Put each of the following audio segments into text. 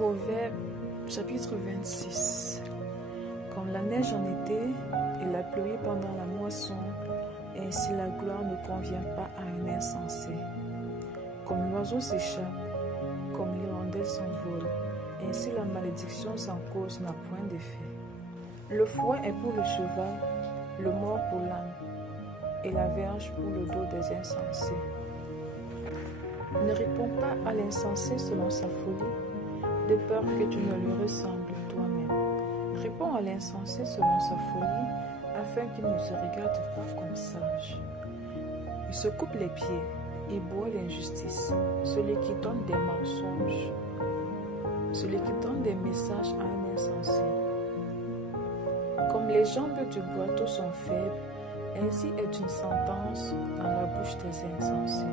Proverbe chapitre 26. Comme la neige en été et la pluie pendant la moisson, ainsi la gloire ne convient pas à un insensé. Comme l'oiseau s'échappe, comme l'hirondelle s'envole, ainsi la malédiction sans cause n'a point d'effet. Le fouet est pour le cheval, le mors pour l'âne, et la verge pour le dos des insensés. Ne réponds pas à l'insensé selon sa folie, de peur que tu ne lui ressembles toi-même. Réponds à l'insensé selon sa folie, afin qu'il ne se regarde pas comme sage. Il se coupe les pieds et boit l'injustice, celui qui donne des mensonges, celui qui donne des messages à un insensé. Comme les jambes du boiteau sont faibles, ainsi est une sentence dans la bouche des insensés.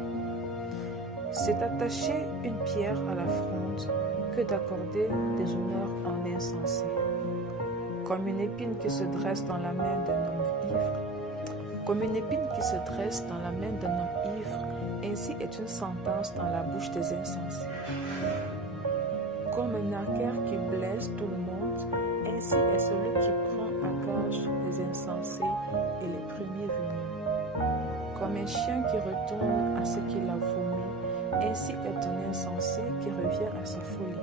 C'est attacher une pierre à la fronde que d'accorder des honneurs à un insensé. Comme une épine qui se dresse dans la main d'un homme ivre, comme une épine qui se dresse dans la main d'un homme ivre, ainsi est une sentence dans la bouche des insensés. Comme un arquère qui blesse tout le monde, ainsi est celui qui prend à gage les insensés et les premiers venus. Comme un chien qui retourne à ce qu'il a vomi, ainsi est un insensé qui revient à sa folie.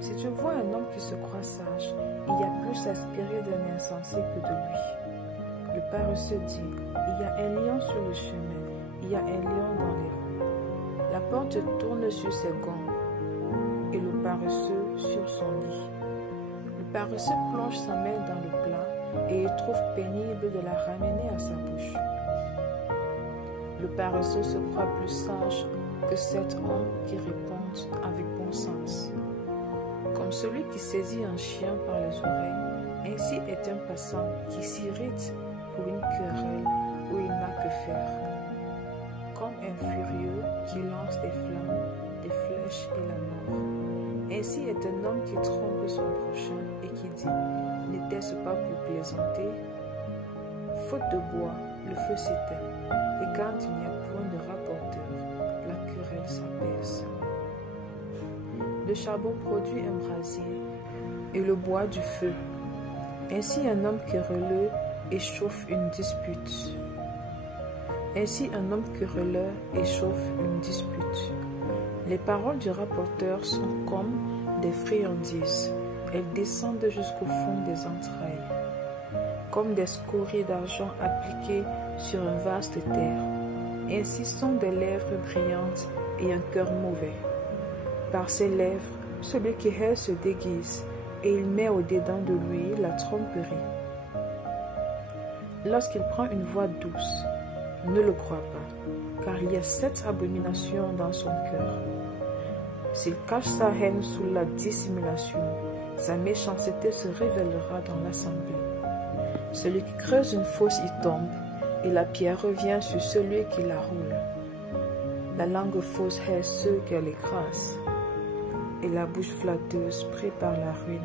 Si tu vois un homme qui se croit sage, il y a plus aspiré d'un insensé que de lui. Le paresseux dit, il y a un lion sur le chemin, il y a un lion dans les rues. La porte tourne sur ses gonds, et le paresseux sur son lit. Le paresseux plonge sa main dans le plat, et il trouve pénible de la ramener à sa bouche. Le paresseux se croit plus sage que cet homme qui répond avec bon sens. Comme celui qui saisit un chien par les oreilles, ainsi est un passant qui s'irrite pour une querelle où il n'a que faire. Comme un furieux qui lance des flammes, des flèches et la mort. Ainsi est un homme qui trompe son prochain et qui dit, n'était-ce pas pour plaisanter? Faute de bois, le feu s'éteint. Et quand il n'y a point de rapporteur, la querelle s'apaise. Le charbon produit un brasier et le bois du feu. Ainsi un homme querelleux échauffe une dispute. Ainsi un homme querelleur échauffe une dispute. Les paroles du rapporteur sont comme des friandises. Elles descendent jusqu'au fond des entrailles. Comme des scories d'argent appliquées sur un vaste terre. Ainsi sont des lèvres brillantes et un cœur mauvais. Par ses lèvres, celui qui hait se déguise, et il met au-dedans de lui la tromperie. Lorsqu'il prend une voix douce, ne le crois pas, car il y a 7 abominations dans son cœur. S'il cache sa haine sous la dissimulation, sa méchanceté se révélera dans l'assemblée. Celui qui creuse une fosse y tombe, et la pierre revient sur celui qui la roule. La langue fausse hait ceux qu'elle écrase, et la bouche flatteuse prépare la ruine.